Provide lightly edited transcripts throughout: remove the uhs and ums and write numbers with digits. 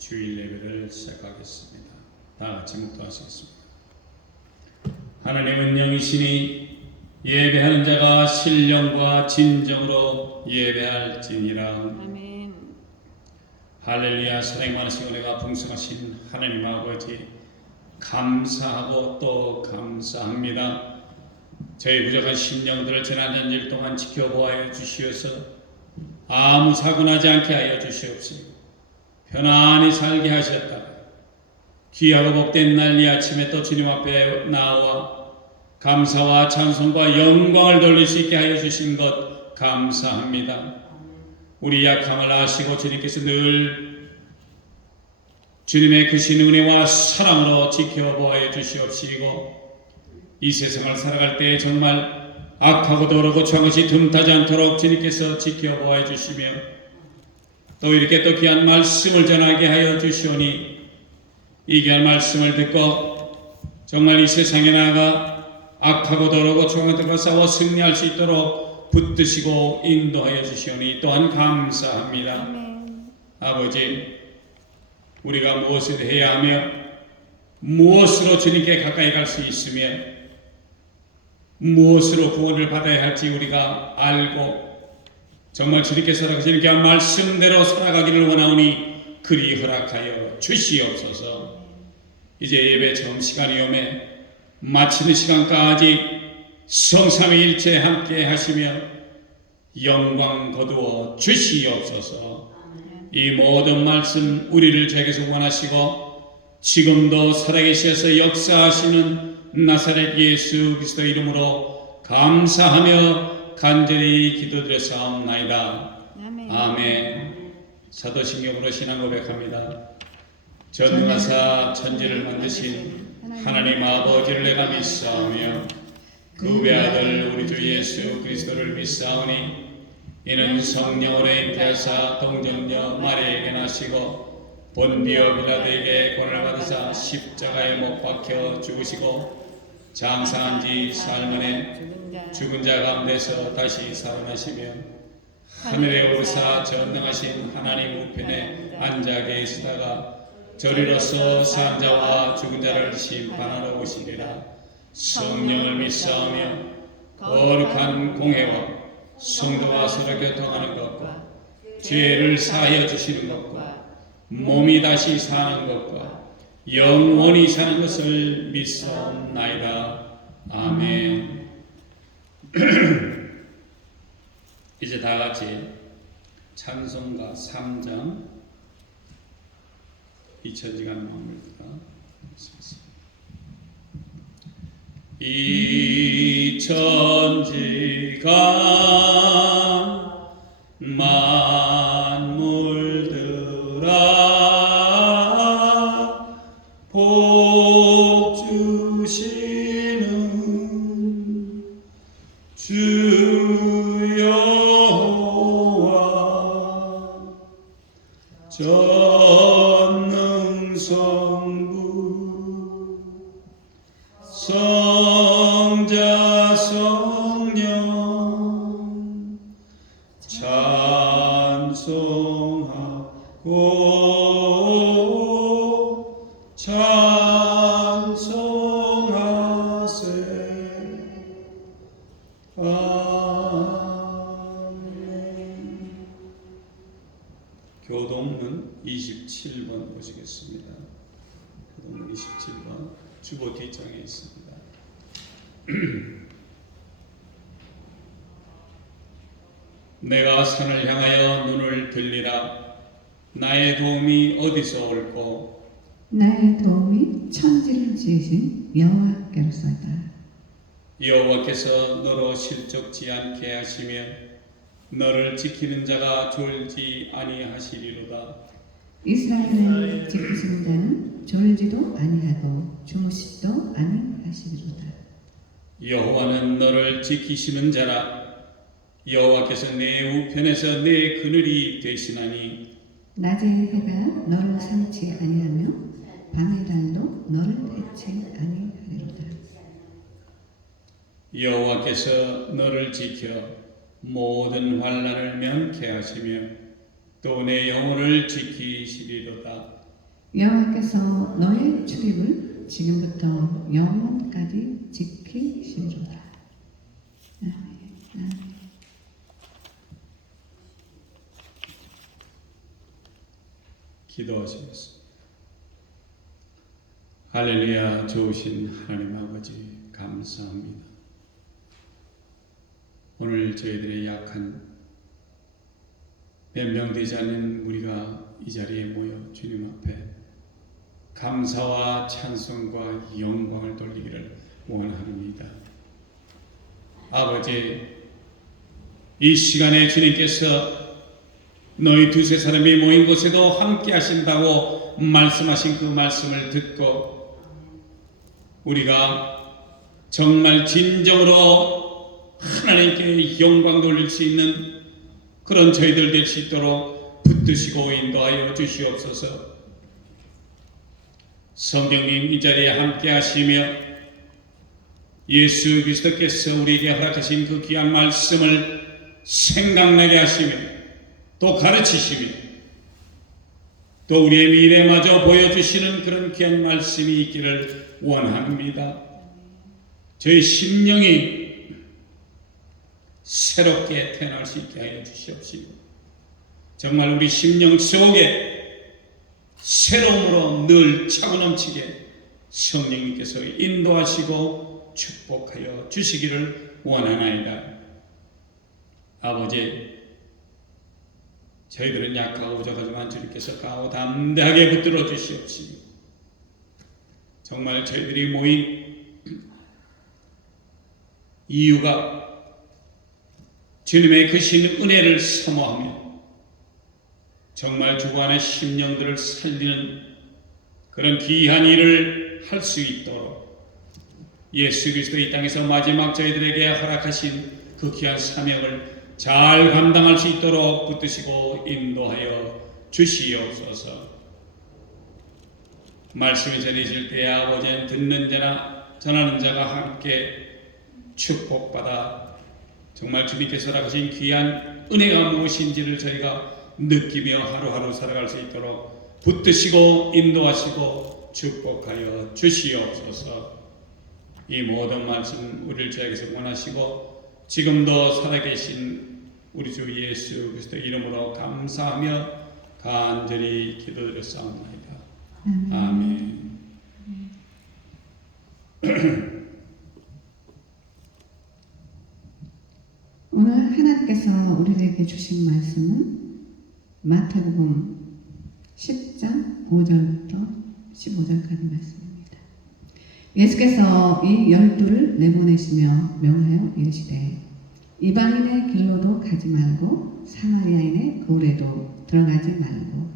주일 예배를 시작하겠습니다. 다 같이 묵도하시겠습니다. 하나님은 영이시니 예배하는 자가 신령과 진정으로 예배할지니라. 아멘. 할렐루야. 사랑 많으신 은혜가 풍성하신 하나님 아버지, 감사하고 또 감사합니다. 저희 부족한 심령들을 지난 한 일 동안 지켜보아 주시어서 아무 사고 나지 않게 하여 주시옵시고 편안히 살게 하셨다. 귀하고 복된 날 이 아침에 또 주님 앞에 나와 감사와 찬송과 영광을 돌릴 수 있게 하여 주신 것 감사합니다. 우리 약함을 아시고 주님께서 늘 주님의 크신 은혜와 사랑으로 지켜보아 주시옵시고 이 세상을 살아갈 때 정말 악하고 더럽고 추한 것이 틈타지 않도록 주님께서 지켜보아 주시며 또 이렇게 또 귀한 말씀을 전하게 하여 주시오니 이 귀한 말씀을 듣고 정말 이 세상에 나아가 악하고 더럽고 추한 것들과 싸워 승리할 수 있도록 붙드시고 인도하여 주시오니 또한 감사합니다. 아버지, 우리가 무엇을 해야 하며 무엇으로 주님께 가까이 갈 수 있으며 무엇으로 구원을 받아야 할지 우리가 알고 정말 주님께서 주님께 한 말씀대로 살아가기를 원하오니 그리 허락하여 주시옵소서. 이제 예배 점심시간이 오매 마치는 시간까지 성삼위일체 함께 하시며 영광 거두어 주시옵소서. 이 모든 말씀 우리를 저에게서 원하시고 지금도 살아계셔서 역사하시는 나사렛 예수 그리스도 이름으로 감사하며 간절히 기도드렸사옵나이다. 아멘. 사도신경으로 신앙 고백합니다. 전능하사 천지를 만드신 하나님 아버지를 내가 믿사오며 그 외아들 우리 주 예수 그리스도를 믿사오니 이는 성령으로 잉태하사 동정녀 마리아에게 나시고 본디오 빌라도에게 고난을 받으사 십자가에 못 박혀 죽으시고 장사한 지 사흘만에 죽은 자 가운데서 다시 살아나시며 하늘에 오르사 전능하신 하나님 우편에 앉아 계시다가 저리로서 산 자와 죽은 자를 심판하러 오시리라. 성령을 믿사오며 거룩한 공회와 성도와 서로 교통하는 것과 죄를 사하여 주시는 것과 몸이 다시 사는 것과 영원히 사는 것을 믿사옵나이다. 아멘. 이제 다 같이 찬송가 3장 이천지간 마음을 들어 이천지간 만물들아 복 주시는 주 여호와 전능성부 성자 성령 찬송하고 찬송하세. 아멘. 교동문 27번 보시겠습니다. 교동문 27번 주보 뒷장에 있습니다. 내가 산을 향하여 눈을 들리라. 나의 도움이 어디서 올꼬? 나의 도움이 천지를 지으신 여호와께로서다. 여호와께서 너로 실족지 않게 하시며 너를 지키는 자가 졸지 아니하시리로다. 이스라엘을 지키시는 자는 졸지도 아니하고 주무시지도 아니하시리로다. 여호와는 너를 지키시는 자라. 여호와께서 내 우편에서 내 그늘이 되시나니 낮의 해가 너를 삼지 아니하며 밤의 달도 너를 해치 아니하리로다. 여호와께서 너를 지켜 모든 환난을 면케 하시며 또 내 영혼을 지키시리로다. 여호와께서 너의 출입을 지금부터 영원까지 지키시리로다. 아멘. 아멘. 기도하시겠습니다. 할렐루야. 좋으신 하나님 아버지 감사합니다. 오늘 저희들의 약한 몇 명 되지 않는 우리가 이 자리에 모여 주님 앞에 감사와 찬송과 영광을 돌리기를 원합니다. 아버지, 이 시간에 주님께서 너희 두세 사람이 모인 곳에도 함께 하신다고 말씀하신 그 말씀을 듣고 우리가 정말 진정으로 하나님께 영광 돌릴 수 있는 그런 저희들 될 수 있도록 붙드시고 인도하여 주시옵소서. 성령님 이 자리에 함께 하시며 예수 그리스도께서 우리에게 허락하신 그 귀한 말씀을 생각나게 하시며 또 가르치시며 또 우리의 미래마저 보여주시는 그런 귀한 말씀이 있기를 원합니다. 저희 심령이 새롭게 태어날 수 있게 하여 주시옵시고 정말 우리 심령 속에 새로움으로 늘 차고 넘치게 성령님께서 인도하시고 축복하여 주시기를 원하나이다. 아버지, 저희들은 약하고 부족하지만 주님께서 강하고 담대하게 붙들어 주시옵시고 정말 저희들이 모인 이유가 주님의 크신 은혜를 사모하며 정말 주관의 심령들을 살리는 그런 귀한 일을 할 수 있도록 예수 그리스도 이 땅에서 마지막 저희들에게 허락하신 그 귀한 사명을 잘 감당할 수 있도록 붙드시고 인도하여 주시옵소서. 말씀이 전해질 때에 아버지는 듣는 자나 전하는 자가 함께 축복받아 정말 주님께서 허락하신 귀한 은혜가 무엇인지를 저희가 느끼며 하루하루 살아갈 수 있도록 붙드시고 인도하시고 축복하여 주시옵소서. 이 모든 말씀 우리를 저에게서 원하시고 지금도 살아계신 우리 주 예수 그리스도 이름으로 감사하며 간절히 기도드렸사옵나이다. 아멘. 오늘 하나님께서 우리에게 주신 말씀은 마태복음 10장 5절부터 15절까지 말씀입니다. 예수께서 이 12를 내보내시며 명하여 이르시되 이방인의 길로도 가지 말고 사마리아인의 고래도 들어가지 말고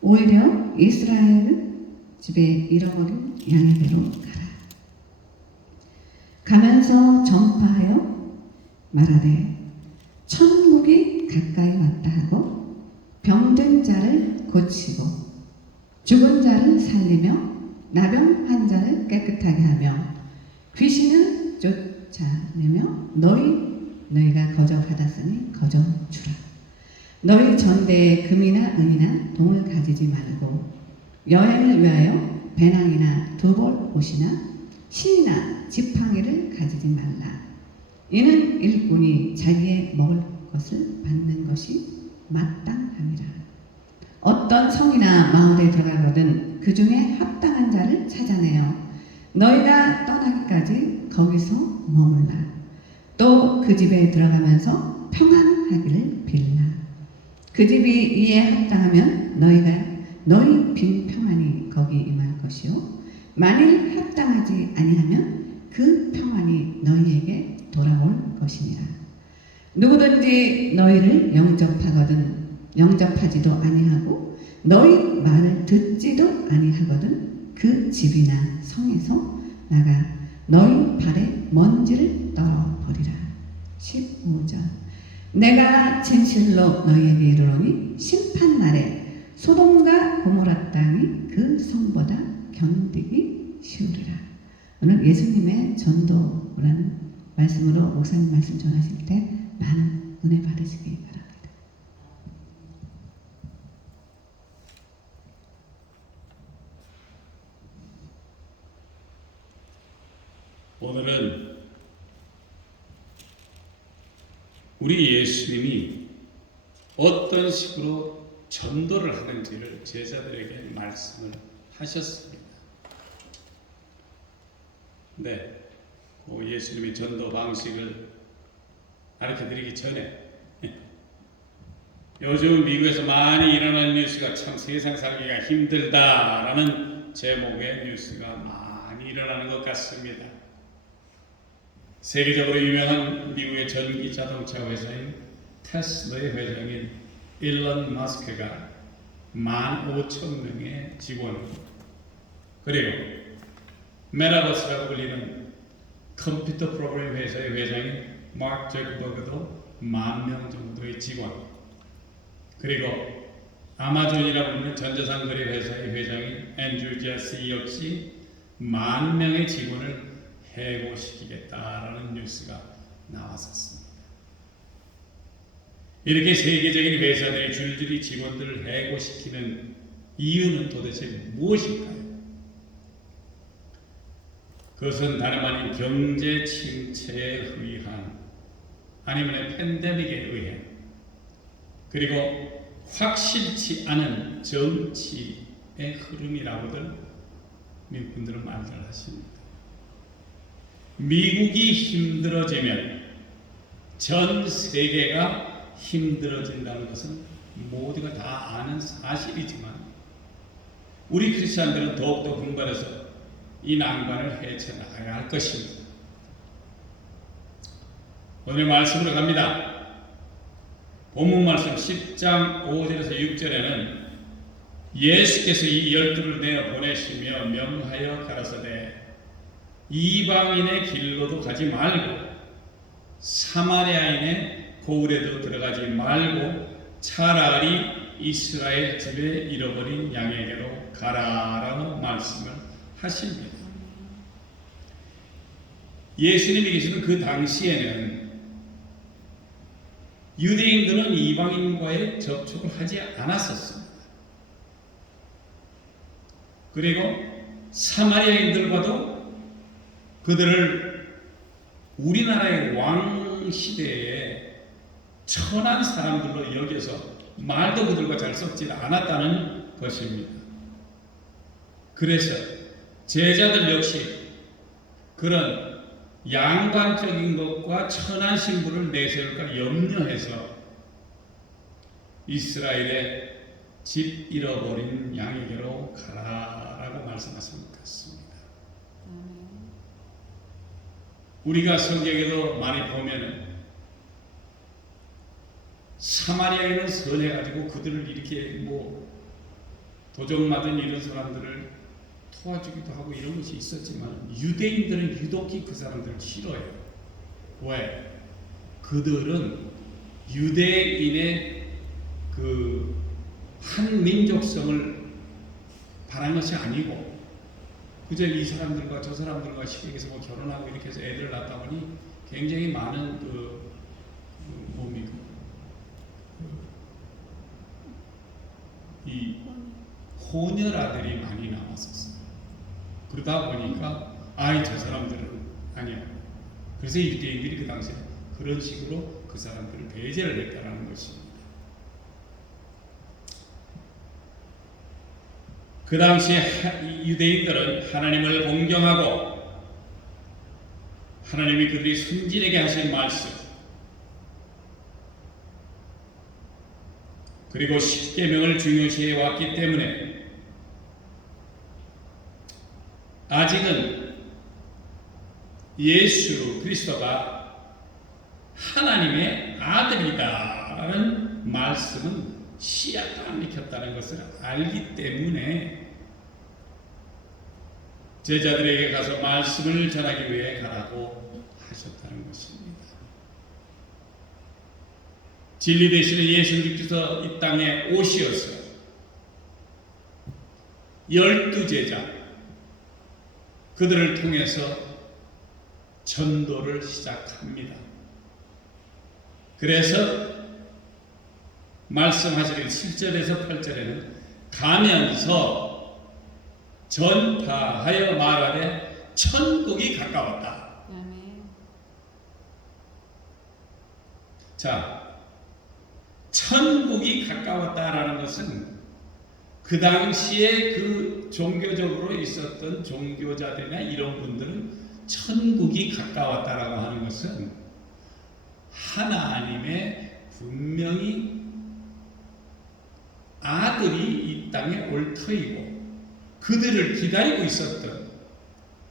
오히려 이스라엘 집에 잃어버린 양에게로 가라. 가면서 전파하여 말하되 천국이 가까이 왔다 하고 병든 자를 고치고 죽은 자를 살리며 나병 환자를 깨끗하게 하며 귀신을 쫓아내며 너희가 거저 받았으니 거저 주라. 너희 전대에 금이나 은이나 동을 가지지 말고 여행을 위하여 배낭이나 두벌 옷이나 신이나 지팡이를 가지지 말라. 이는 일꾼이 자기의 먹을 것을 받는 것이 마땅함이라. 어떤 성이나 마을에 들어가거든 그 중에 합당한 자를 찾아내어 너희가 떠나기까지 거기서 머물라. 또 그 집에 들어가면서 평안하기를 빌라. 그 집이 이에 합당하면 너희 빈 평안이 거기 임할 것이요 만일 합당하지 아니하면 그 평안이 너희에게 돌아올 것이니라. 누구든지 너희를 영접하지도 아니하고 너희 말을 듣지도 아니하거든 그 집이나 성에서 나가 너희 발에 먼지를 떨어버리라. 15절. 내가 진실로 너희에게 이르노니 심판날에 소돔과 고모라 땅이 그 성보다 견디기 쉬우리라. 오늘 예수님의 전도라는 말씀으로 목사님 말씀 전하실 때 많은 은혜 받으시기 바랍니다. 오늘은 우리 예수님이 어떤 식으로 전도를 하는지를 제자들에게 말씀을 하셨습니다. 네, 예수님의 전도 방식을 가르쳐드리기 전에 요즘 미국에서 많이 일어나는 뉴스가 참 세상 살기가 힘들다라는 제목의 뉴스가 많이 일어나는 것 같습니다. 세계적으로 유명한 미국의 전기 자동차 회사인 테슬라의 회장인 일론 머스크가 15,000명의 직원, 그리고 메타버스라고 불리는 컴퓨터 프로그램 회사의 회장인 마크 저커버그도 10,000명 정도의 직원, 그리고 아마존이라고 불리는 전자상거래 회사의 회장인 앤드류 제시 역시 10,000명의 직원을 해고시키겠다라는 뉴스가 나왔었습니다. 이렇게 세계적인 회사들이 줄줄이 직원들을 해고시키는 이유는 도대체 무엇일까요? 그것은 다름 아닌 경제 침체에 의한, 아니면 팬데믹에 의해, 그리고 확실치 않은 정치의 흐름이라고들 미국 분들은 말들 하십니다. 미국이 힘들어지면 전 세계가 힘들어진다는 것은 모두가 다 아는 사실이지만 우리 크리스천들은 더욱더 분발해서 이 난관을 헤쳐나가야 할 것입니다. 오늘 말씀으로 갑니다. 본문 말씀 10장 5절에서 6절에는 예수께서 이 12를 내어 보내시며 명하여 가라사대 이방인의 길로도 가지 말고 사마리아인의 고을에도 들어가지 말고 차라리 이스라엘 집에 잃어버린 양에게로 가라라고 말씀을 하십니다. 예수님이 계시던 그 당시에는 유대인들은 이방인과의 접촉을 하지 않았었습니다. 그리고 사마리아인들과도 그들을 우리나라의 왕 시대에 천한 사람들로 여겨서 말도 그들과 잘 섞지 않았다는 것입니다. 그래서 제자들 역시 그런 양반적인 것과 천한 신부를 내세울까 염려해서 이스라엘의 집 잃어버린 양에게로 가라라고 말씀하신 것 같습니다. 우리가 성경에도 많이 보면은 사마리아인은 선해가지고 그들을 이렇게 도적맞은 이런 사람들을 도와주기도 하고 이런 것이 있었지만 유대인들은 유독히 그 사람들을 싫어해요. 왜? 그들은 유대인의 그 한 민족성을 바란 것이 아니고 그저 이 사람들과 저 사람들과 시댁에서 결혼하고 이렇게 해서 애들을 낳다 보니 굉장히 많은 이 혼혈아들이 많이 나왔었어요. 그러다 보니까 저 사람들은 아니야. 그래서 유대인들이 그 당시에 그런 식으로 그 사람들을 배제를 했다라는 것입니다. 그 당시에 유대인들은 하나님을 공경하고 하나님이 그들이 순진에게 하신 말씀, 그리고 십계명을 중요시해 왔기 때문에 아직은 예수 그리스도가 하나님의 아들이다라는 말씀은 씨앗도 안 익혔다는 것을 알기 때문에 제자들에게 가서 말씀을 전하기 위해 가라고 하셨다는 것입니다. 진리 되시는 예수님께서 이 땅에 오시어서 12제자 그들을 통해서 전도를 시작합니다. 그래서 말씀하시는 7절에서 8절에는 가면서 전파하여 말하되 천국이 가까웠다. 자, 천국이 가까웠다라는 것은 그 당시에 그 종교적으로 있었던 종교자들이나 이런 분들은 천국이 가까웠다라고 하는 것은 하나님의 분명히 아들이 이 땅에 올 터이고 그들을 기다리고 있었던,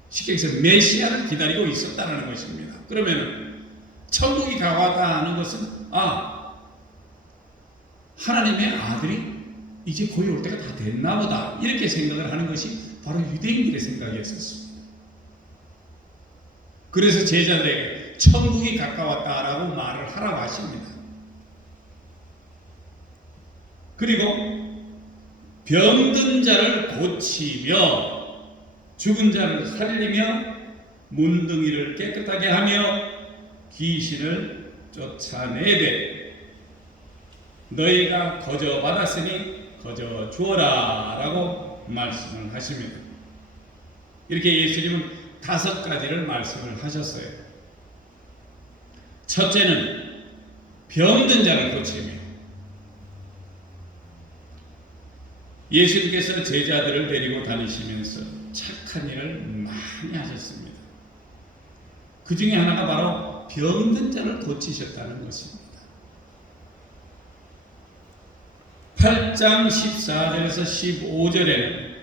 쉽게 해서 메시아를 기다리고 있었다는 것입니다. 그러면 천국이 가까웠다 하는 것은 하나님의 아들이 이제 거의 올 때가 다 됐나 보다 이렇게 생각을 하는 것이 바로 유대인들의 생각이었습니다. 그래서 제자들에게 천국이 가까웠다라고 말을 하라고 하십니다. 그리고 병든 자를 고치며 죽은 자를 살리며 문둥이를 깨끗하게 하며 귀신을 쫓아내되 너희가 거저 받았으니 거저 주어라 라고 말씀을 하십니다. 이렇게 예수님은 5가지를 말씀을 하셨어요. 첫째는 병든 자를 고치며, 예수님께서 제자들을 데리고 다니시면서 착한 일을 많이 하셨습니다. 그 중에 하나가 바로 병든 자를 고치셨다는 것입니다. 8장 14절에서 15절에는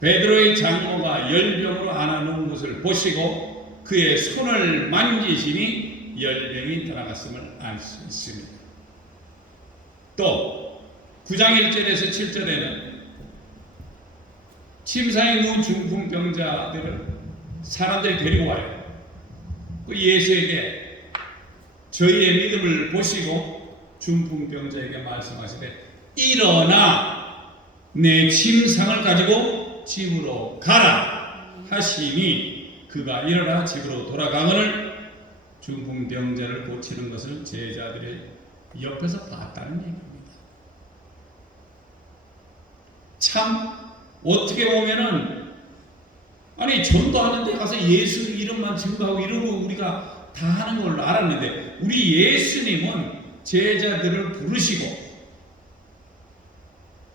베드로의 장모가 열병으로 안아놓은 것을 보시고 그의 손을 만지시니 열병이 떠나갔음을 알 수 있습니다. 또 9장 1절에서 7절에는 침상에 누운 중풍병자들을 사람들이 데리고 와요. 그 예수에게 저희의 믿음을 보시고 중풍병자에게 말씀하시되 일어나 내 침상을 가지고 집으로 가라 하시니 그가 일어나 집으로 돌아가거늘 중풍병자를 고치는 것을 제자들이 옆에서 봤다는 얘기입니다. 참 어떻게 보면은 아니 전도하는 데 가서 예수 이름만 증거하고 이러고 우리가 다 하는 걸로 알았는데 우리 예수님은 제자들을 부르시고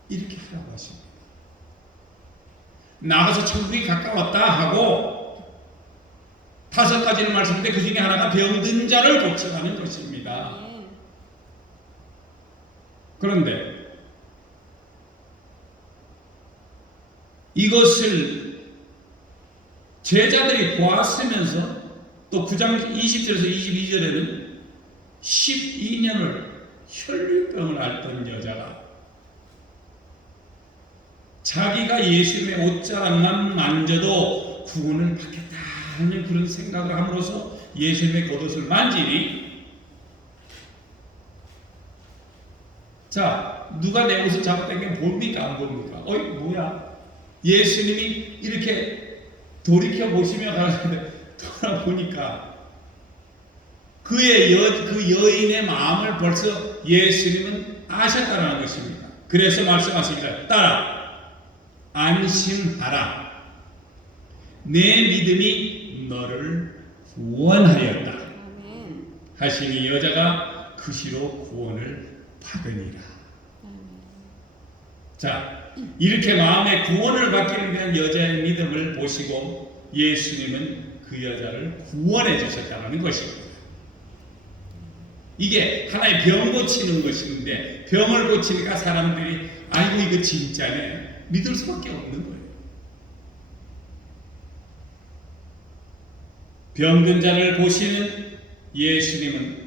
이렇게 하라고 하십니다. 나가서 천국이 가까웠다 하고 5가지를 말씀인데 그 중에 하나가 병든 자를 고쳐가는 것입니다. 그런데 이것을 제자들이 보았으면서 또 9장 20절에서 22절에는 12년을 혈류병을 앓던 여자가 자기가 예수님의 옷자락만 만져도 구원을 받겠다 하는 그런 생각을 함으로써 예수님의 겉옷을 만지니 자 누가 내 옷을 잡아당기면 봅니까 안 봅니까? 어이 뭐야? 예수님이 이렇게 돌이켜 보시며 가는데 돌아보니까 그 여인의 마음을 벌써 예수님은 아셨다는 것입니다. 그래서 말씀하십니다. 따라 안심하라. 내 믿음이 너를 구원하였다. 하시니 여자가 그 시로 구원을 받으니라. 자, 이렇게 마음의 구원을 받기를 위한 여자의 믿음을 보시고 예수님은 그 여자를 구원해 주셨다는 것입니다. 이게 하나의 병 고치는 것인데 병을 고치니까 사람들이 아이고 이거 진짜네 믿을 수밖에 없는 거예요. 병든 자를 보시는 예수님은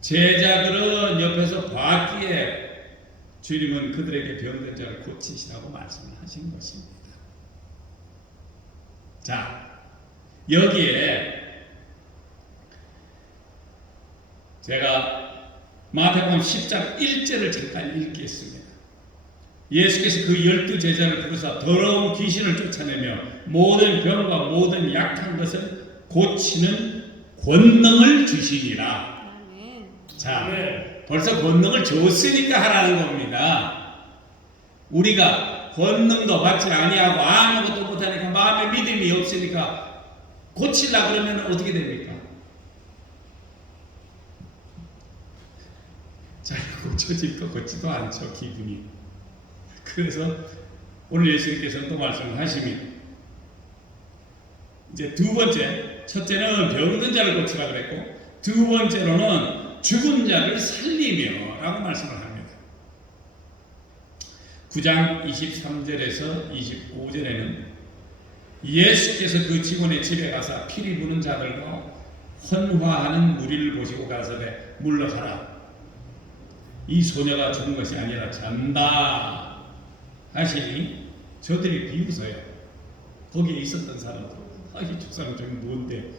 제자들은 옆에서 봤기에 주님은 그들에게 병든 자를 고치시라고 말씀을 하신 것입니다. 자, 여기에 제가 마태복음 10장 1절을 잠깐 읽겠습니다. 예수께서 그 12제자를 부르사 더러운 귀신을 쫓아내며 모든 병과 모든 약한 것을 고치는 권능을 주시니라. 자, 벌써 권능을 줬으니까 하라는 겁니다. 우리가 권능도 받지 아니하고 아무것도 못하니까 마음에 믿음이 없으니까 고치려고 그러면 어떻게 됩니까? 처질 것 같지도 않죠, 기분이. 그래서 오늘 예수님께서는 또 말씀하십니다. 이제 두 번째, 첫째는 병든 자를 고치라 그랬고, 두 번째로는 죽은 자를 살리며 라고 말씀을 합니다. 9장 23절에서 25절에는 예수께서 그 직원의 집에 가서 피리 부는 자들과 헌화하는 무리를 보시고 가서되 물러가라. 이 소녀가 죽은 것이 아니라 잔다 하시니 저들이 비웃어요. 거기에 있었던 사람들. 이 저 사람 저기 뭔데?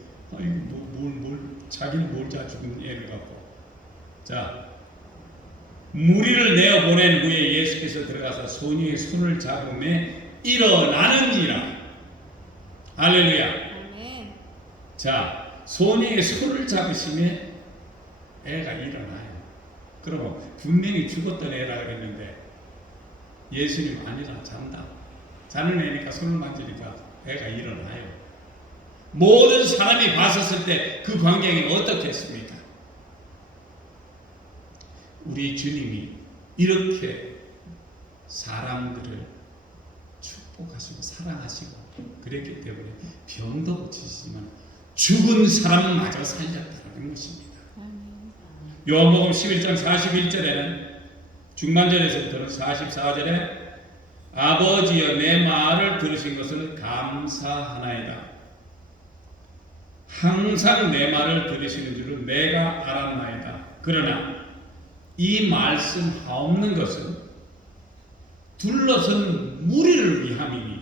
자기는 뭘 자 죽은 애를 갖고. 자, 무리를 내어 보낸 후에 예수께서 들어가서 소녀의 손을 잡음에 일어나는지라. 할렐루야. 아멘. 자, 소녀의 손을 잡으시면 애가 일어나요. 그러면 분명히 죽었던 애라 그랬는데 예수님 아니라 잔다. 자는 애니까 손을 만지니까 애가 일어나요. 모든 사람이 봤었을 때 그 광경이 어떻겠습니까? 우리 주님이 이렇게 사람들을 축복하시고 사랑하시고 그랬기 때문에 병도 고치시지만 죽은 사람마저 살렸다는 것입니다. 요한복음 11장 41절에는 중반절에서부터는 44절에 아버지여 내 말을 들으신 것을 감사하나이다. 항상 내 말을 들으시는 줄은 내가 알았나이다. 그러나 이 말씀하옵는 것은 둘러선 무리를 위함이니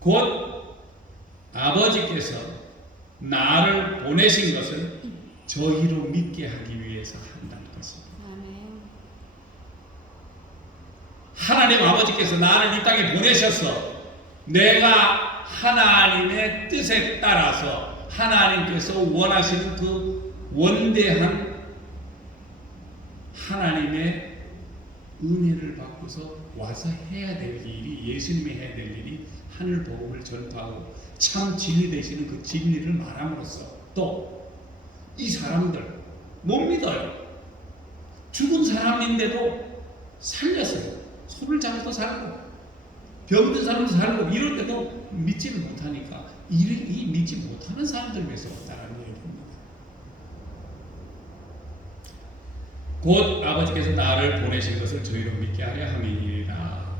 곧 아버지께서 나를 보내신 것을 저희로 믿게 하기 위해서 한다는 것입니다. 아멘. 하나님 아버지께서 나를 이 땅에 보내셔서 내가 하나님의 뜻에 따라서 하나님께서 원하시는 그 원대한 하나님의 은혜를 받고서 와서 해야 될 일이, 예수님이 해야 될 일이 하늘 복음을 전파하고 참 진리 되시는 그 진리를 말함으로써 또 이 사람들 못 믿어요. 죽은 사람인데도 살렸어요. 손을 잡아도 살고 병든 사람도 살고 이럴 때도 믿지를 못하니까 이 믿지 못하는 사람들 위해서 없다라는 얘기입니다. 곧 아버지께서 나를 보내신 것을 저희로 믿게 하려 함이니라.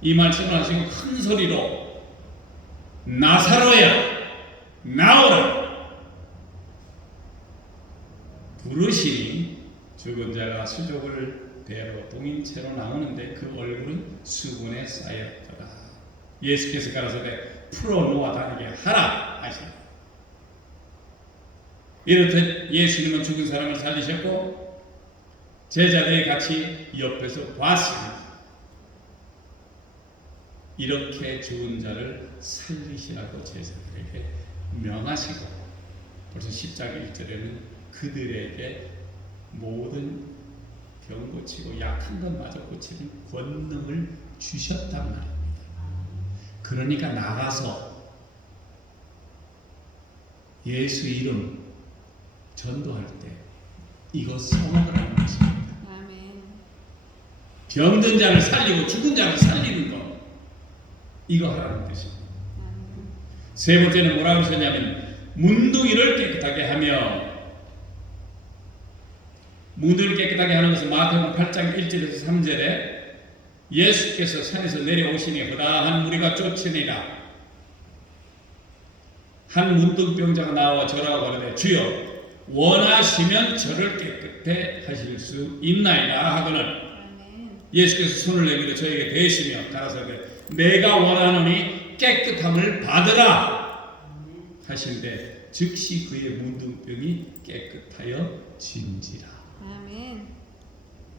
이 말씀을 하시고 큰 소리로 나사로야 나오라 부르시니 죽은 자가 수족을 배로 동인채로 나오는데 그 얼굴은 수분에 쌓였더라. 예수께서 가라사대 풀어놓아 다니게 하라 하시니 이렇듯 예수님은 죽은 사람을 살리셨고 제자들이 같이 옆에서 봤습니다. 이렇게 죽은 자를 살리시라고 제자들에게 명하시고 벌써 10장 1절에는 그들에게 모든 병 고치고 약한 것마저 고치는 권능을 주셨단 말입니다. 그러니까 나가서 예수 이름 전도할 때 이거 써먹으라는 것입니다. 아멘. 병든 자를 살리고 죽은 자를 살리는 것 이거 하라는 뜻입니다. 아멘. 세 번째는 뭐라고 하셨냐면 문둥이를 깨끗하게 하며 문둥이를 깨끗하게 하는 것은 마태복음 8장 1절에서 3절에 예수께서 산에서 내려오시니 허다한 무리가 쫓으니라. 한 문둥병자가 나와 절하고 가로되 주여 원하시면 저를 깨끗해 하실 수 있나이다 하거늘 아멘. 예수께서 손을 내밀어 저에게 대시며 가라사대 내가 원하노니 깨끗함을 받으라 하신데 즉시 그의 문둥병이 깨끗하여 진지라. 아멘.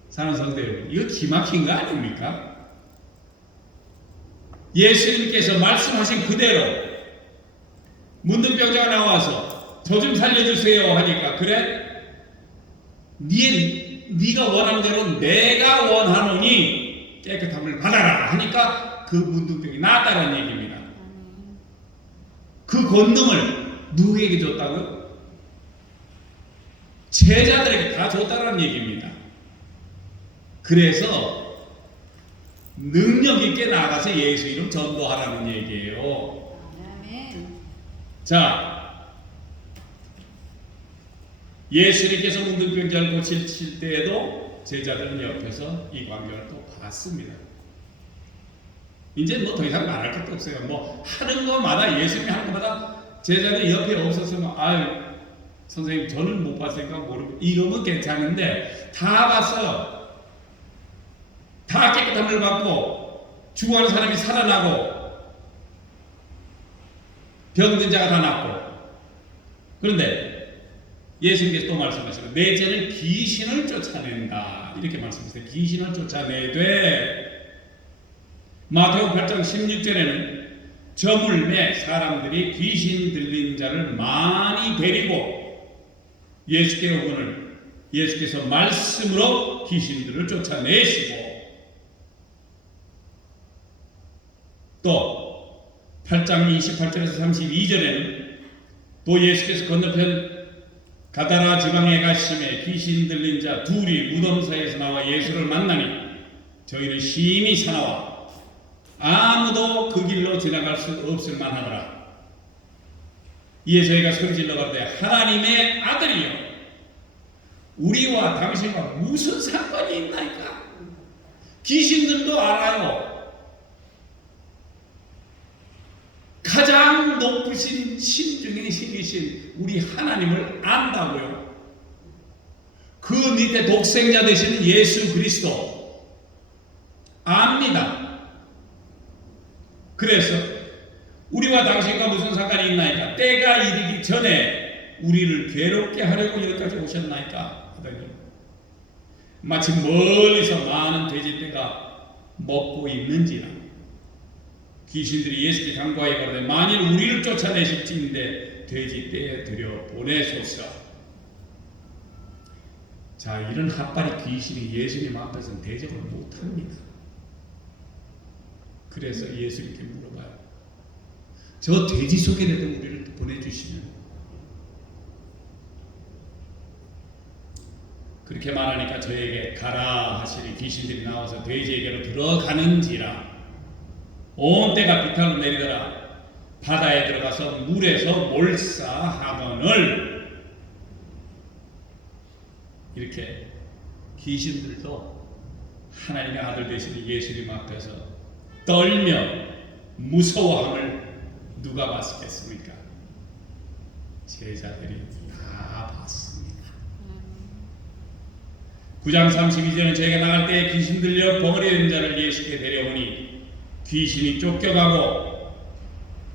사랑하는 성도 여러분, 이거 기막힌 거 아닙니까? 예수님께서 말씀하신 그대로 문둥병자가 나와서 저 좀 살려주세요 하니까 그래? 네가 원하는 대로 내가 원하노니 깨끗함을 받아라 하니까 그 문둥병이 나았다는 얘기입니다. 아멘. 그 권능을 누구에게 줬다고요? 제자들에게 다 줬다는 얘기입니다. 그래서 능력 있게 나가서 예수 이름 전도하라는 얘기예요. 아멘. 자, 예수님께서 문둥병자를 고치실 때에도 제자들은 옆에서 이 광경을 또 봤습니다. 이제 뭐 더 이상 말할 것도 없어요. 뭐 하는 것마다 예수님이 하는 것마다 제자들이 옆에 없었으면 아유 선생님 저는 못 봤으니까 모르고 이러면 괜찮은데 다 봤어요. 다 깨끗함을 받고 죽어가는 사람이 살아나고 병든 자가 다 낫고. 그런데 예수님께서 또 말씀하시고 내 죄는 귀신을 쫓아낸다 이렇게 말씀하세요. 귀신을 쫓아내되 마태복음 8장 16절에는 저물매 사람들이 귀신 들린 자를 많이 데리고 예수께 오거늘 예수께서 말씀으로 귀신들을 쫓아내시고 또 8장 28절에서 32절에는 또 예수께서 건너편 가다라 지방에 가심에 귀신 들린 자 둘이 무덤 사이에서 나와 예수를 만나니 저희는 심히 사나워 아무도 그 길로 지나갈 수 없을 만하더라. 이에 저희가 소리질러 가로되 하나님의 아들이여 우리와 당신과 무슨 상관이 있나이까? 귀신들도 알아요. 가장 높으신 신 중에 신이신 우리 하나님을 안다고요. 그 밑에 독생자 되시는 예수 그리스도 압니다. 그래서 우리와 당신과 무슨 상관이 있나이까? 때가 이르기 전에 우리를 괴롭게 하려고 여기까지 오셨나이까? 하더니 마치 멀리서 많은 돼지떼가 먹고 있는지라 귀신들이 예수께 간구하여 가로되 만일 우리를 쫓아내실지인데 돼지떼에 들여 보내소서. 자, 이런 핫바리 귀신이 예수님 앞에서는 대접을 못합니다. 그래서 예수님께 물어봐요. 저 돼지 속에라도 우리를 보내주시면. 그렇게 말하니까 저에게 가라 하시니 귀신들이 나와서 돼지에게로 들어가는지라 온 때가 비탈로 내리더라. 바다에 들어가서 물에서 몰사하거늘. 이렇게 귀신들도 하나님의 아들 되시는 예수님 앞에서 떨며 무서워함을 누가 봤겠습니까? 제자들이 다 봤습니다. 9장 32절은 저희가 나갈 때 귀신 들려 벙어리 된 자를 예수께 데려오니 귀신이 쫓겨가고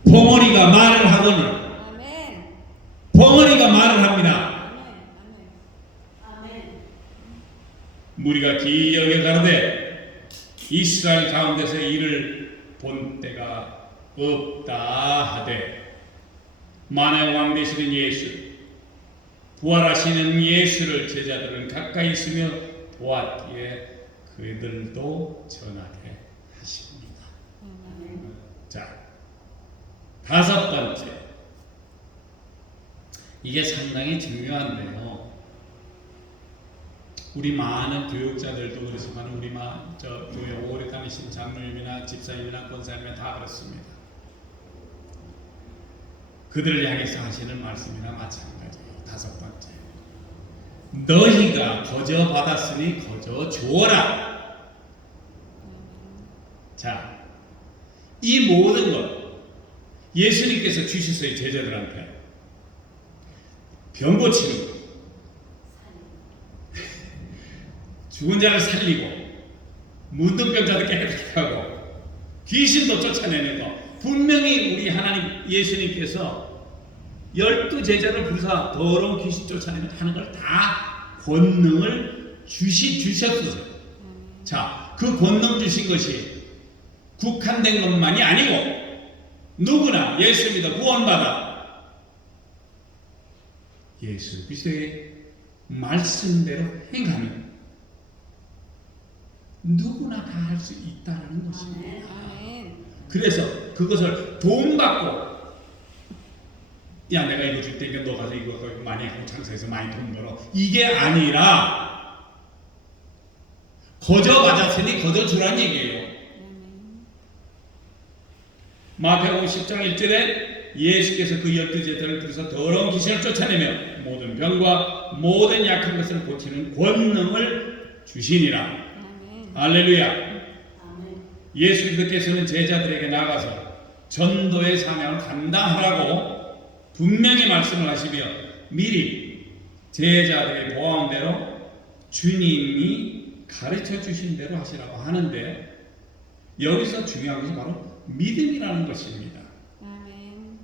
벙어리가 말을 하거늘. 아멘. 벙어리가 말을 합니다. 아멘. 아멘. 무리가 기어게 가로되 이스라엘 가운데서 이를 본 때가 없다 하되 만왕의 왕 되시는 예수 부활하시는 예수를 제자들은 가까이 있으며 보았기에 그들도 전하게 하십니다. 자, 다섯 번째, 이게 상당히 중요한데요. 우리 많은 교육자들도 그렇지만 우리 교회 오래 다니신 장로님이나 집사님이나 권사님이나 다 그렇습니다. 그들을 향해서 하시는 말씀이나 마찬가지예요. 다섯 번째, 너희가 거저 받았으니 거저 주어라. 자, 이 모든 것 예수님께서 주셨어요. 제자들한테 병 고치는 것, 죽은 자를 살리고 문둥병자도 깨끗하게 하고 귀신도 쫓아내는 것, 분명히 우리 하나님 예수님께서 12제자를 부르사 더러운 귀신 쫓아내는 하는 걸 다 권능을 주셨어요. 자, 그 권능 주신 것이 국한된 것만이 아니고 누구나 예수 믿어 구원받아 예수 그리스도의 말씀대로 행하면 누구나 다 할 수 있다는 것입니다. 아멘. 그래서 그것을 돈 받고 야 내가 이거 줄 테니까 너 가서 이거 많이 하고 장사해서 많이 돈 벌어. 이게 아니라 거저 맞았으니 거저 주란 얘기예요. 마태복음 10장 1절에 예수께서 그 12제자를 부르사 더러운 귀신을 쫓아내며 모든 병과 모든 약한 것을 고치는 권능을 주시니라. 아멘. 할렐루야. 아멘. 예수 그리스도께서는 제자들에게 나가서 전도의 사명을 감당하라고 분명히 말씀을 하시며 미리 제자들의 보안대로 주님이 가르쳐 주신 대로 하시라고 하는데, 여기서 중요한 것이 바로 믿음이라는 것입니다. 아멘.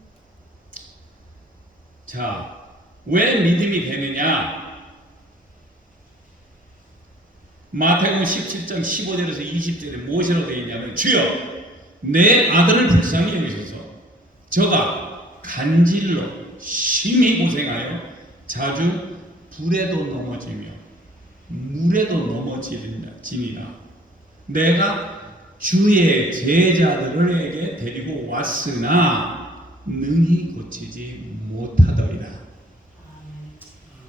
자, 왜 믿음이 되느냐? 마태복음 17장 15절에서 20절에 무엇이라고 되어 있냐면, 주여 내 아들을 불쌍히 여기소서. 저가 간질로 심히 고생하여 자주 불에도 넘어지며 물에도 넘어지니라. 내가 주의 제자들에게 데리고 왔으나 능히 고치지 못하더이다.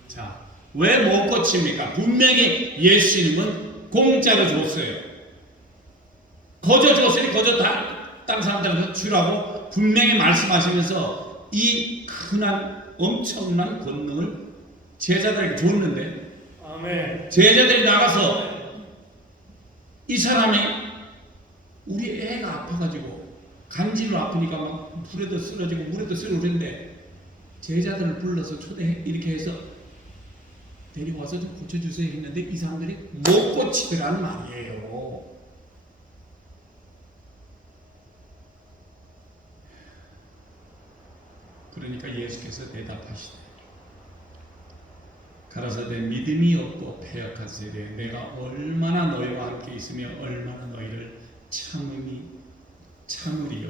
자, 왜 못 고칩니까? 분명히 예수님은 공짜로 줬어요. 거저 줬으니 거저 다른 사람들한테 주라고 분명히 말씀하시면서 이 큰한 엄청난 권능을 제자들에게 줬는데, 아멘. 제자들이 나가서 이 사람이 우리 애가 아파가지고 간질로 아프니까 막 불에도 쓰러지고 물에도 쓰러지는데 제자들을 불러서 초대해 이렇게 해서 데리고 와서 좀 고쳐주세요 했는데 이 사람들이 못 고치더라는 말이에요. 그러니까 예수께서 대답하시되 가라사대 믿음이 없고 패역한 세대 내가 얼마나 너희와 함께 있으며 얼마나 너희를 참으리요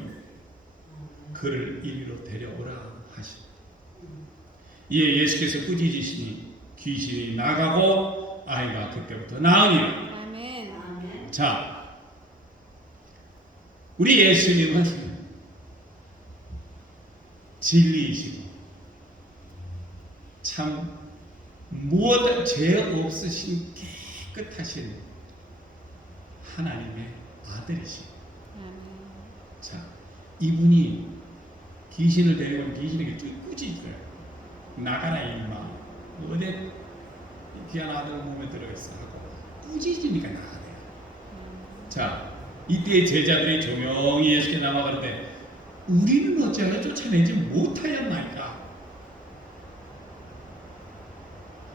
그를 이리로 데려오라 하시다. 이에 예수께서 꾸짖으시니 귀신이 나가고 아이가 그때부터 나으니라. 아멘. 아멘. 자, 우리 예수님은 진리이시고 참 무엇 죄 없으신 깨끗하신 하나님의 아들이시고, 아멘. 자, 이분이 귀신을 데려오면 귀신에게 꾸짖어요. 나가라 임마, 어디 귀한 아들 몸에 들어있어 하고 꾸짖으니까 나가네요. 자, 이때 제자들이 조용히 예수께 나와가는데 우리는 어찌하여 쫓아내지 못하였나이까.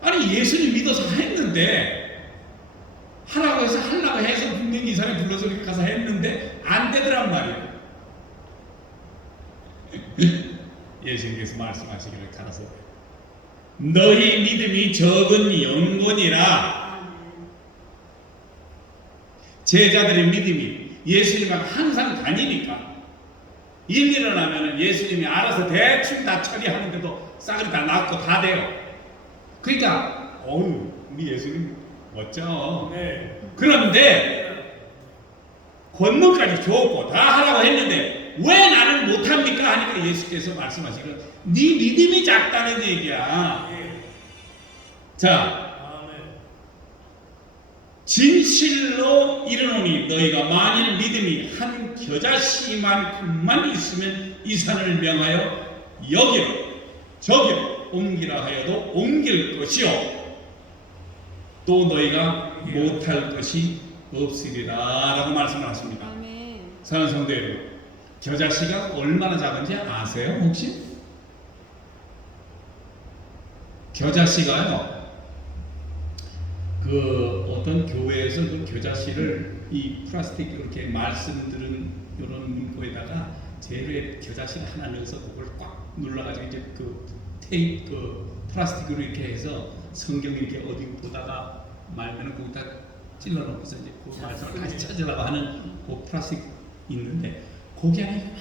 아니 예수님 믿어서 했는데 하라고 해서 하려고 해서 분명히 이 사람이 불러서 이렇게 가서 했는데 안 되더란 말이에요. 예수님께서 말씀하시기를 가라사대 너희 믿음이 적은 영혼이라. 제자들의 믿음이 예수님과 항상 다니니까 일 일어나면 예수님이 알아서 대충 다 처리하는데도 싸그리 다 낫고 다 돼요. 그러니까 우리 예수님 멋져. 네. 그런데 권능까지 줬고 다 하라고 했는데 왜 나는 못합니까? 하니까 예수께서 말씀하시기를 네 믿음이 작다는 얘기야. 자, 아멘. 진실로 이르노니 너희가 만일 믿음이 한 겨자씨만큼만 있으면 이 산을 명하여 여기로 저기로 옮기라 하여도 옮길 것이요 또 너희가 못할 것이 없으리라 라고 말씀을 하십니다. 아멘. 사랑하는 성도 여러분, 겨자씨가 얼마나 작은지 아세요 혹시? 겨자씨가요 그 어떤 교회에서 그 겨자씨를 이 플라스틱 이렇게 말씀드린 이런 문구에다가 재료에 겨자씨를 하나 넣어서 그걸 꽉 눌러가지고 이제 그 테이프 그 플라스틱으로 이렇게 해서 성경 이렇게 어디 보다가 말면은 거기다 찔러놓고서 이제 그 말씀을 다시 찾으라고 하는 그 플라스틱 있는데 거기 안에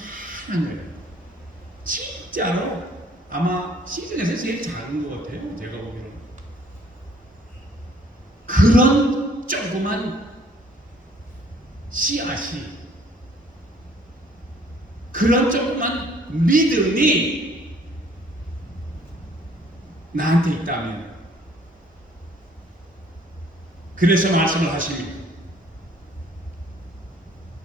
요만한 거예요. 진짜로 아마 시중에서 제일 작은 것 같아요. 제가 보기로는. 그런 조그만 씨앗이 그런 조그만 믿음이 나한테 있다면. 그래서 말씀을 하십니다.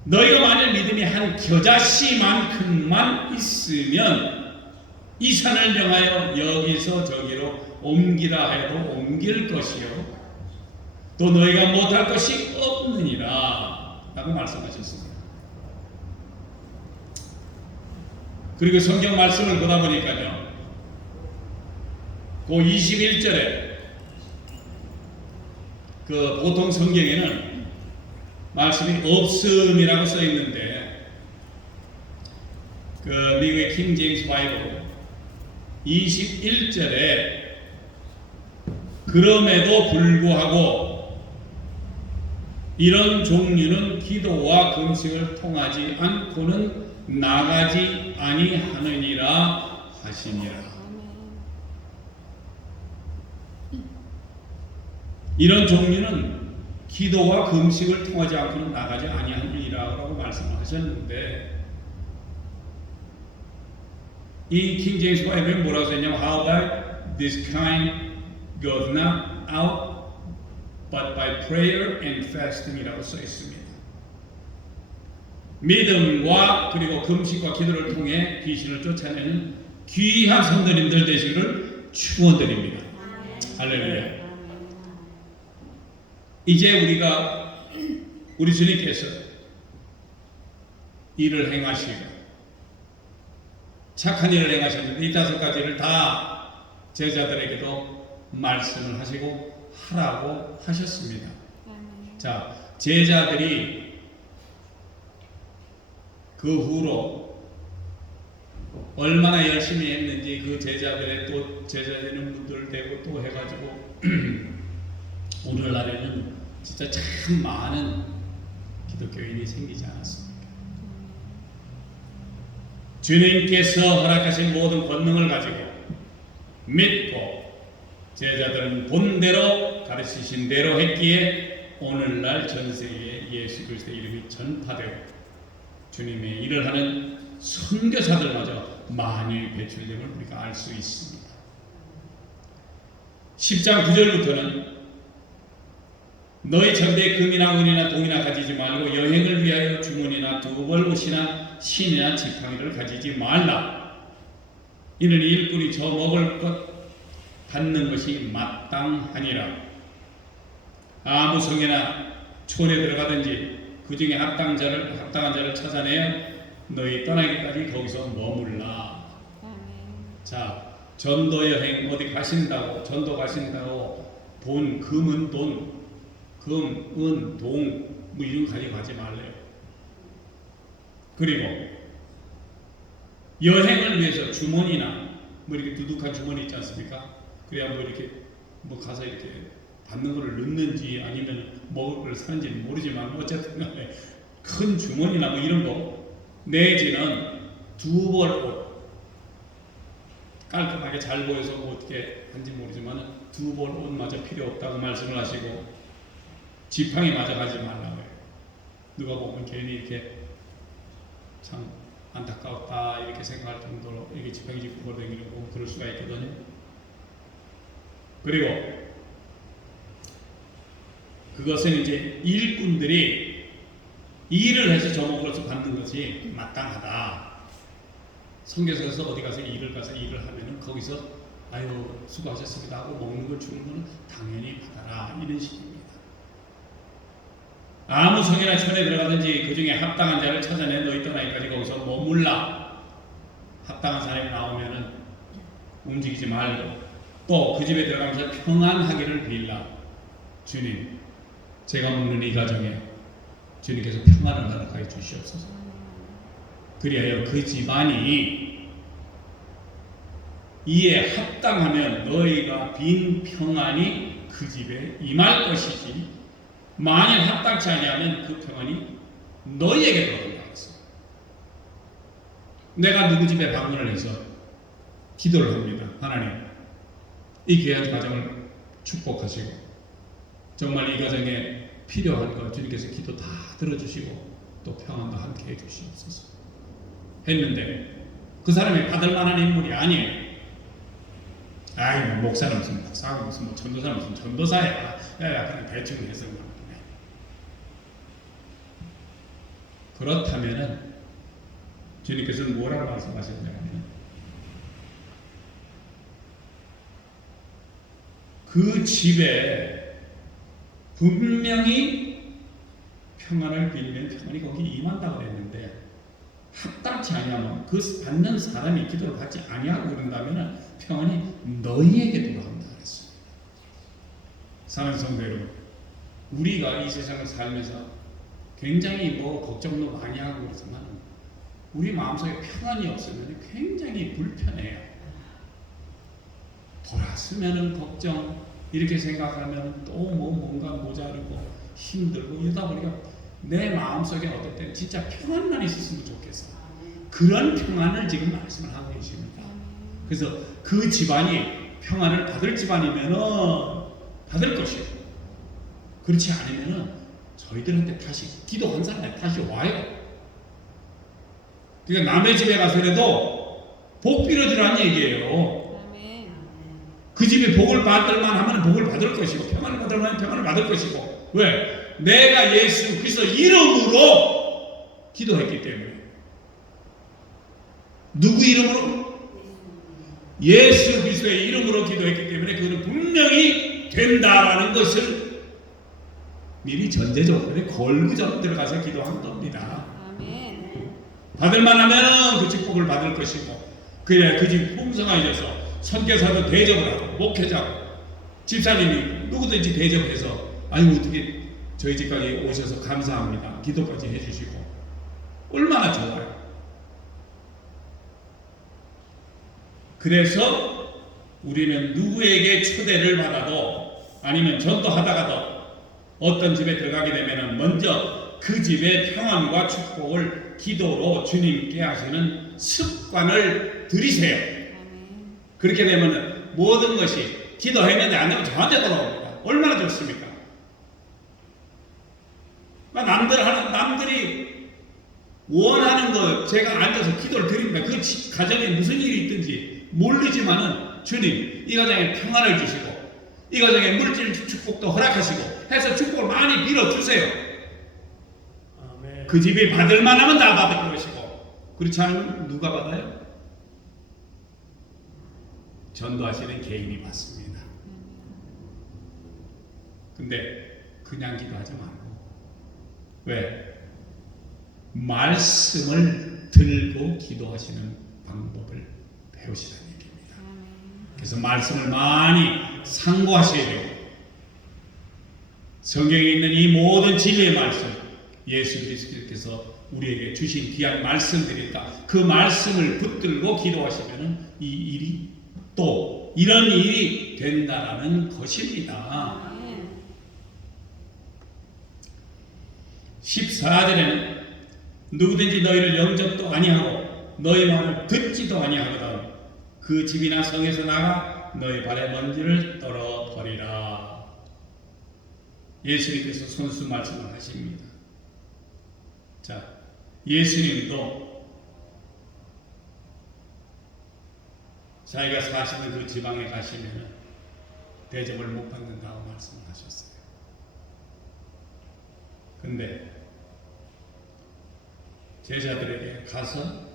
너희가 만일 믿음이 한 겨자씨만큼만 있으면 이 산을 명하여 여기서 저기로 옮기라 해도 옮길 것이요 또 너희가 못할 것이 없느니라 라고 말씀하셨습니다. 그리고 성경 말씀을 보다 보니까요, 그 21절에 그 보통 성경에는 말씀이 없음이라고 써 있는데, 그 미국의 킹 제임스 바이블 21절에 그럼에도 불구하고 이런 종류는 기도와 금식을 통하지 않고는 나가지 아니하느니라 하시니라. 이런 종류는 기도와 금식을 통하지 않고는 나가지 아니하느니라라고 말씀하셨는데, 이 킹 제임스 바이블에 뭐라고 써있냐면 How that this kind goes not out but by prayer and fasting이라고 써 있습니다. 믿음과 그리고 금식과 기도를 통해 귀신을 쫓아내는 귀한 성도님들 되시기를 축원드립니다. 할렐루야. 이제 우리 주님께서 일을 행하시고 착한 일을 행하셨는데 이 5가지를 다 제자들에게도 말씀을 하시고 하라고 하셨습니다. 자, 제자들이 그 후로 얼마나 열심히 했는지 그 제자들의 또 제자되는 분들 되고 또 해가지고 오늘날에는 진짜 참 많은 기독교인이 생기지 않았습니까? 주님께서 허락하신 모든 권능을 가지고 믿고 제자들은 본대로 가르치신 대로 했기에 오늘날 전 세계에 예수 그리스도의 이름이 전파되고 주님의 일을 하는 선교사들마저 많이 배출됨을 우리가 알 수 있습니다. 10장 9절부터는 너희 절대 금이나 은이나 동이나 가지지 말고 여행을 위하여 주머니나 두벌 옷이나 신이나 지팡이를 가지지 말라. 이는 일꾼이 저 먹을 것 받는 것이 마땅하니라. 아무 성에나 촌에 들어가든지 그 중에 합당한 자를 찾아내어 너희 떠나기까지 거기서 머물라. 자, 전도 여행 어디 가신다고, 전도 가신다고 돈, 금은 돈, 금, 은, 동 뭐 이런 거 가지고 가지 말래요. 그리고 여행을 위해서 주머니나 뭐 이렇게 두둑한 주머니 있지 않습니까? 그래야 뭐 이렇게 뭐 가서 이렇게 받는 거를 넣는지 아니면 먹을 걸 사는지는 모르지만 어쨌든 간에 큰 주머니나 뭐 이런 거 내지는 두벌 옷, 깔끔하게 잘 보여서 뭐 어떻게 한지 모르지만 두벌 옷마저 필요 없다고 말씀을 하시고 지팡이 마저 가지 말라고 해요. 누가 보면 괜히 이렇게 참 안타까웠다 이렇게 생각할 정도로 이렇게 지팡이 짚고 걸어다니는 거 그럴 수가 있거든요. 그리고 그것은 이제 일꾼들이 일을 해서 저목으로서 받는 것이 마땅하다. 선교사에서 어디 가서 일을 하면은 거기서 아유 수고하셨습니다 하고 먹는 걸 주는 거는 당연히 받아라 이런 식입니다. 아무 성이나 촌에 들어가든지 그 중에 합당한 자를 찾아내 너희 떠나기까지 거기서 머물라. 합당한 사람이 나오면은 움직이지 말고 또 그 집에 들어가면서 평안하기를 빌라. 주님, 제가 묵는 이 가정에 주님께서 평안을 허락하여 주시옵소서. 그리하여 그 집안이 이에 합당하면 너희가 빈 평안이 그 집에 임할 것이지 만일 합당치 아니하면 그 평안이 너희에게 들어온다 했어요. 내가 누구 집에 방문을 해서 기도를 합니다. 하나님, 이 귀한 가정을 축복하시고 정말 이 가정에 필요한 것 주님께서 기도 다 들어주시고 또 평안도 함께 해주시옵소서 했는데 그 사람이 받을 만한 인물이 아니에요. 아이 목사는 무슨 목사고 무슨 뭐 전도사는 무슨 전도사야. 야 그냥 대충 해석만 하네. 그렇다면은 주님께서는 뭐라고 말씀하셨냐면 그 집에 분명히 평안을 빌면 평안이 거기 임한다고 그랬는데 합당치 아니하면 그 받는 사람이 기도를 받지 아니하고 그런다면 평안이 너희에게 돌아온다 그랬어요. 사랑하는 성도 여러분, 우리가 이 세상을 살면서 굉장히 뭐 걱정도 많이 하고 그렇지만 우리 마음속에 평안이 없으면 굉장히 불편해요. 돌았으면은 걱정 이렇게 생각하면 또 뭐 뭔가 모자르고 힘들고 이러다 보니까 내 마음속에 어떨 때는 진짜 평안만 있었으면 좋겠어. 그런 평안을 지금 말씀을 하고 계십니다. 그래서 그 집안이 평안을 받을 집안이면은 받을 것이고 그렇지 않으면은 저희들한테 다시 기도한 사람이 다시 와요. 그러니까 남의 집에 가서라도 복 빌어주라는 얘기예요. 아멘. 그 집에 복을 받을 만하면 복을 받을 것이고 평안을 받을 만하면 평안을 받을 것이고 왜? 내가 예수 그리스도 이름으로 기도했기 때문에. 누구 이름으로? 예수 그리스도의 이름으로 기도했기 때문에 그거는 분명히 된다라는 것을 미리 전제 조건에 걸고 들어가서 기도한 겁니다. 아멘. 받을 만하면 그 축복을 받을 것이고 그래야 그 집 풍성해져서 선교사도 대접을 하고 목회자고 집사님이 누구든지 대접해서 아니 어떻게 저희 집까지 오셔서 감사합니다. 기도까지 해주시고 얼마나 좋아요. 그래서 우리는 누구에게 초대를 받아도 아니면 전도하다가도 어떤 집에 들어가게 되면 먼저 그 집의 평안과 축복을 기도로 주님께 하시는 습관을 들이세요. 아멘. 그렇게 되면 모든 것이 기도했는데 안 되면 저한테 돌아옵니다. 얼마나 좋습니까? 남들이 원하는 거 제가 앉아서 기도를 드립니다. 그 가정에 무슨 일이 있든지 모르지만은 주님 이 가정에 평안을 주시고 이 가정에 물질 축복도 허락하시고 해서 축복을 많이 빌어주세요. 아멘. 그 집이 받을 만하면 다 받을 것이고 그렇지 않으면 누가 받아요? 전도하시는 개인이 받습니다. 근데 그냥 기도하지 말고 왜? 말씀을 들고 기도하시는 방법을 배우시라는 얘기입니다. 그래서 말씀을 많이 상고하셔야 되고 성경에 있는 이 모든 진리의 말씀 예수 그리스도께서 우리에게 주신 귀한 말씀들이니까 그 말씀을 붙들고 기도하시면 이 일이 또 이런 일이 된다라는 것입니다. 14절에는 누구든지 너희를 영접도 아니하고 너희 말을 듣지도 아니하거든 그 집이나 성에서 나가 너희 발에 먼지를 떨어버리라. 예수님께서 손수 말씀을 하십니다. 자, 예수님도 자기가 사시는 그 지방에 가시면 대접을 못 받는다고 말씀을 하셨어요. 근데 제자들에게 가서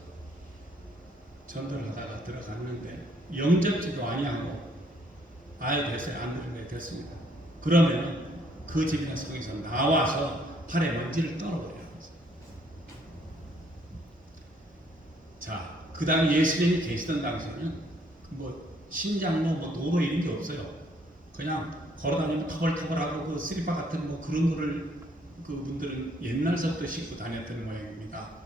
전도를 하다가 들어갔는데 영접지도 아니하고 아예 됐어요. 안 들은 게 됐습니다. 그러면 그 집이나 성에서 나와서 팔에 먼지를 떨어버려요. 자, 그 당시 예수님이 계시던 당시에는 뭐 신장로 뭐 도로 이런 게 없어요. 그냥 걸어다니면 터벌터벌하고 그 스리퍼 같은 뭐 그런 거를 그분들은 옛날서부터 신고 다녔던 모양입니다.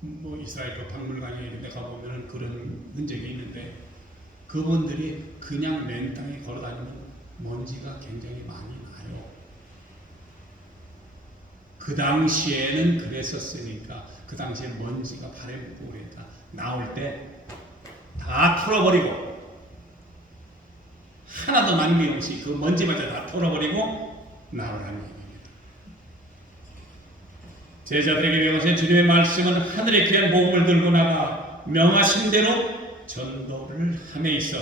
뭐 이스라엘 그 박물관에 이런 데 가보면 그런 흔적이 있는데 그분들이 그냥 맨 땅에 걸어다니면 먼지가 굉장히 많이 나요. 그 당시에는 그랬었으니까 그 당시에 먼지가 발에 묻고 그러니까 나올 때 다 털어버리고 하나도 남김없이 그 먼지마저 다 털어버리고 나오라는 얘기입니다. 제자들에게 명하신 주님의 말씀은 하늘의 귀한 복음을 들고 나가 명하신 대로 전도를 함에 있어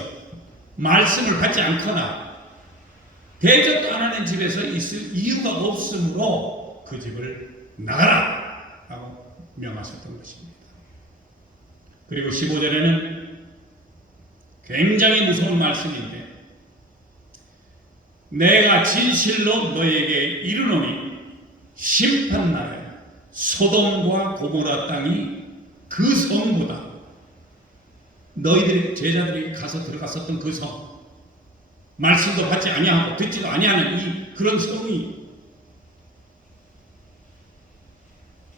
말씀을 받지 않거나 대접도 안 하는 집에서 있을 이유가 없으므로 그 집을 나가라 라고 명하셨던 것입니다. 그리고 15절에는 굉장히 무서운 말씀인데 내가 진실로 너에게 이르노니 심판날에 소돔과 고모라 땅이 그 성보다 너희들의 제자들이 가서 들어갔었던 그 성 말씀도 받지 아니하고 듣지도 아니하는 이 그런 성이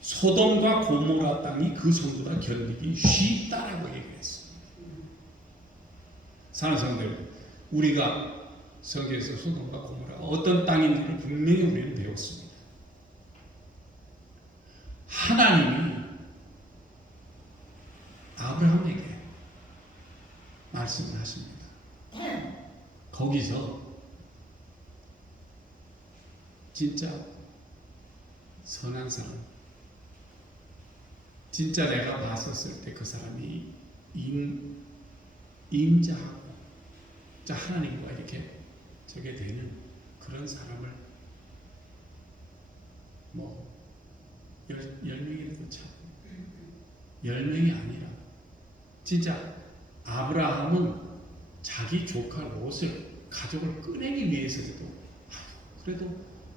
소돔과 고모라 땅이 그 성보다 견디기 쉽다라고 얘기했습니다. 사랑하는 성도들, 우리가 성경에서 소돔과 고모라가 어떤 땅인지를 분명히 우리는 배웠습니다. 하나님이 아브라함에게 말씀을 하십니다. 거기서 진짜 선한 사람, 진짜 내가 봤었을 때 그 사람이 임자하고 자 하나님과 이렇게 저게 되는 그런 사람을 뭐 10명이라도 참 10명이 아니라 진짜 아브라함은 자기 조카 롯을 가족을 꺼내기 위해서도 그래도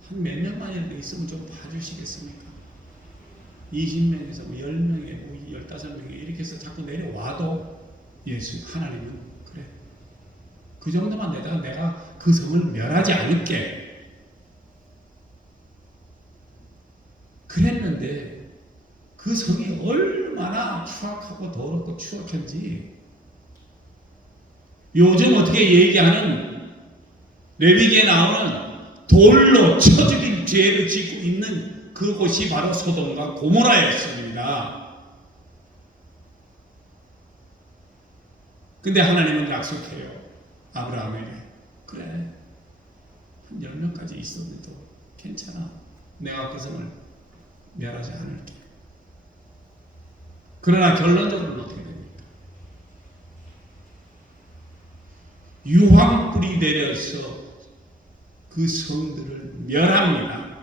한 몇 명만이라도 있으면 좀 봐주시겠습니까? 20명에서 뭐 10명에 뭐 15명에 이렇게 해서 자꾸 내려와도 예수 하나님은 그래 그 정도만 내다가 내가 그 성을 멸하지 않을게 그랬는데 그 성이 얼마나 추악하고 더럽고 추악한지 요즘 어떻게 얘기하는 레위기에 나오는 돌로 쳐 죽인 죄를 짓고 있는 그곳이 바로 소돔과 고모라였습니다. 근데 하나님은 약속해요. 아브라함에게 그래 한 10명까지 있어도 괜찮아. 내가 그 성을 멸하지 않을게. 그러나 결론적으로는 어떻게 됩니까? 유황불이 내려서 그 성들을 멸합니다.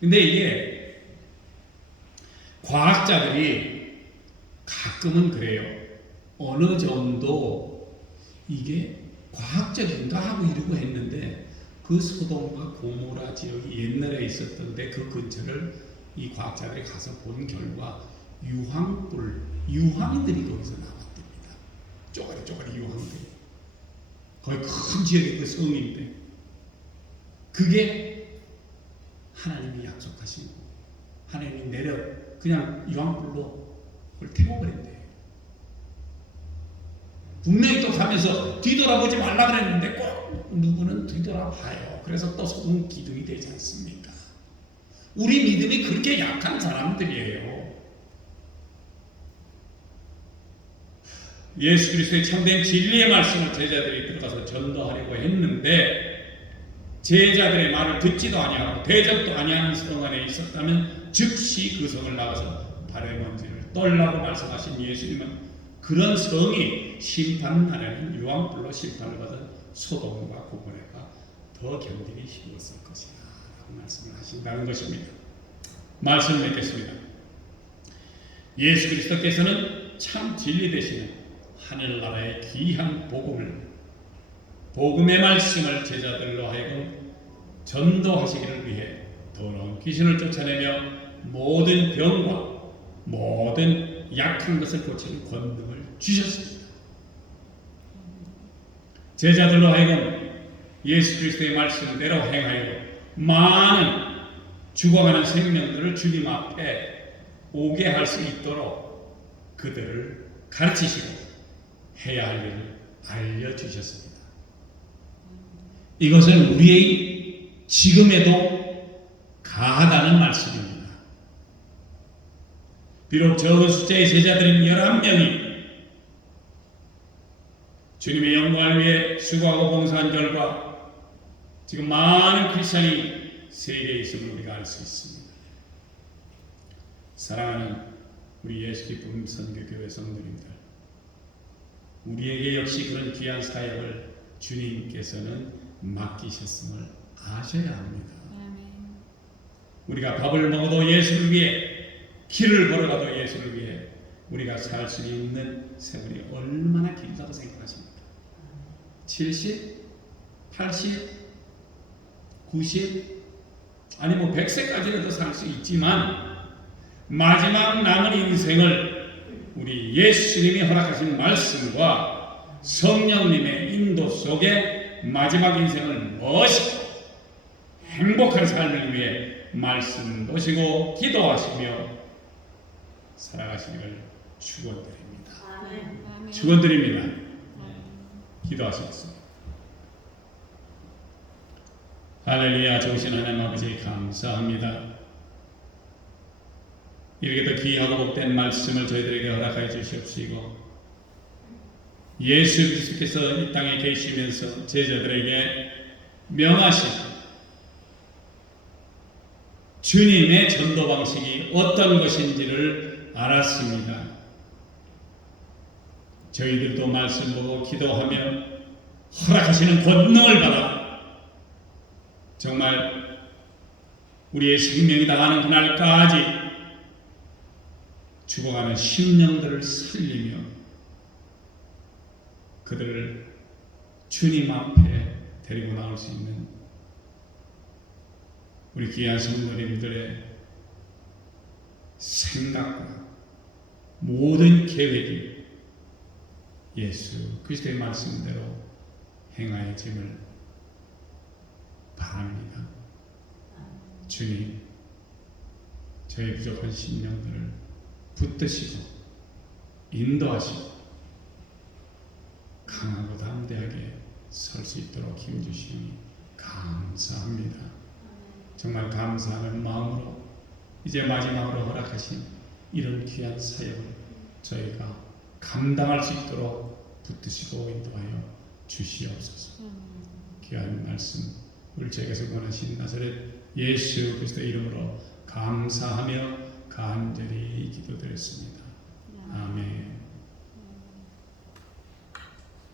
근데 이게 과학자들이 가끔은 그래요. 어느 정도 이게 과학적인가 하고 이러고 했는데 그 소돔과 고모라 지역이 옛날에 있었던데 그 근처를 이 과학자들이 가서 본 결과 유황들이 거기서 나왔답니다. 쪼가리 유황들이. 거의 큰 지역의 그 성인데 그게 하나님이 약속하신 하나님이 내려 그냥 유황불로 그걸 태워버린대요. 분명히 또 가면서 뒤돌아보지 말라 그랬는데 꼭 누구는 뒤돌아봐요. 그래서 또 소금 기둥이 되지 않습니까? 우리 믿음이 그렇게 약한 사람들이에요. 예수 그리스도의 참된 진리의 말씀을 제자들이 들어가서 전도하려고 했는데 제자들의 말을 듣지도 아니하고 대접도 아니하는 성 안에 있었다면 즉시 그 성을 나가서 발의 먼지를 떨라고 말씀하신 예수님은 그런 성이 심판날에는 유황불로 심판을 받은 소돔과 고모라가 더 견디기 힘들었을 것이다 라고 말씀을 하신다는 것입니다. 말씀을 맺겠습니다. 예수 그리스도께서는 참 진리 되시는 하늘나라의 귀한 복음의 말씀을 제자들로 하여금 전도하시기를 위해 더러운 귀신을 쫓아내며 모든 병과 모든 약한 것을 고치는 권능을 주셨습니다. 제자들로 하여금 예수 그리스도의 말씀대로 행하여 많은 죽어가는 생명들을 주님 앞에 오게 할 수 있도록 그들을 가르치시고 해야 할 일을 알려주셨습니다. 이것은 우리의 지금에도 가하다는 말씀입니다. 비록 적은 숫자의 제자들인 11명이 주님의 영광을 위해 수고하고 봉사한 결과 지금 많은 크리스찬이 세계에 있음을 우리가 알 수 있습니다. 사랑하는 우리 예수 기쁨 선교교회 성도님들, 우리에게 역시 그런 귀한 사역을 주님께서는 맡기셨음을 아셔야 합니다. 아멘. 우리가 밥을 먹어도 예수를 위해, 길을 걸어가도 예수를 위해 우리가 살 수 있는 세월이 얼마나 길다고 생각하십니까? 70? 80? 90? 아니 100세까지는 더 살 수 있지만 마지막 남은 인생을 우리 예수님이 허락하신 말씀과 성령님의 인도 속에 마지막 인생을 멋있고 행복한 삶을 위해 말씀 보시고 기도하시며 살아가시기를 축원드립니다. 아멘. 축원드립니다. 기도하시겠습니다. 할렐루야. 좋으신 하나님 아버지 감사합니다. 이렇게 더 귀하고 복된 말씀을 저희들에게 허락하여 주시옵시고 예수 그리스도께서 이 땅에 계시면서 제자들에게 명하신 주님의 전도 방식이 어떤 것인지를 알았습니다. 저희들도 말씀 보고 기도하며 허락하시는 권능을 받아 정말 우리의 생명이 다하는 그날까지 죽어가는 심령들을 살리며 그들을 주님 앞에 데리고 나올 수 있는 우리 귀한 성도님들의 생각과 모든 계획이 예수 그리스도의 말씀대로 행하여짐을 바랍니다. 주님, 저희 부족한 심령들을 붙드시고 인도하시고 강하고 담대하게 설 수 있도록 힘주시니 감사합니다. 정말 감사하는 마음으로 이제 마지막으로 허락하신 이런 귀한 사역을 저희가 감당할 수 있도록 붙드시고 인도하여 주시옵소서. 귀한 말씀 우리 저에게서 원하신 나사렛 예수 그리스도의 이름으로 감사하며 간절히 기도드렸습니다. 아멘.